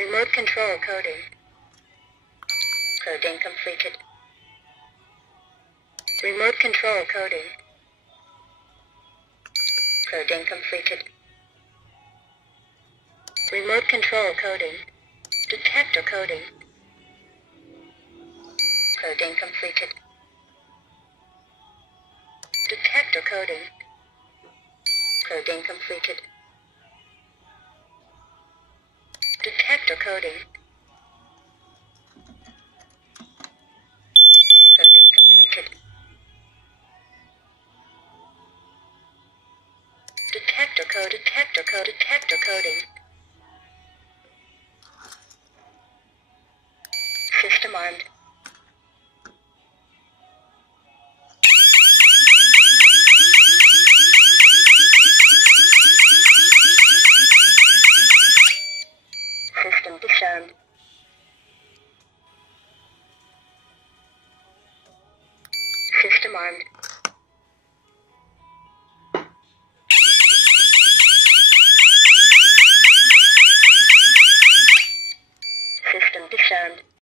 Remote control coding. Coding completed. Remote control coding. Coding completed. Remote control coding. Detector coding. Coding completed. Detector coding. Coding completed. Detector coding. Coding completed. Detector code, detector code, detector coding. System armed. System disarmed. System armed. System disarmed.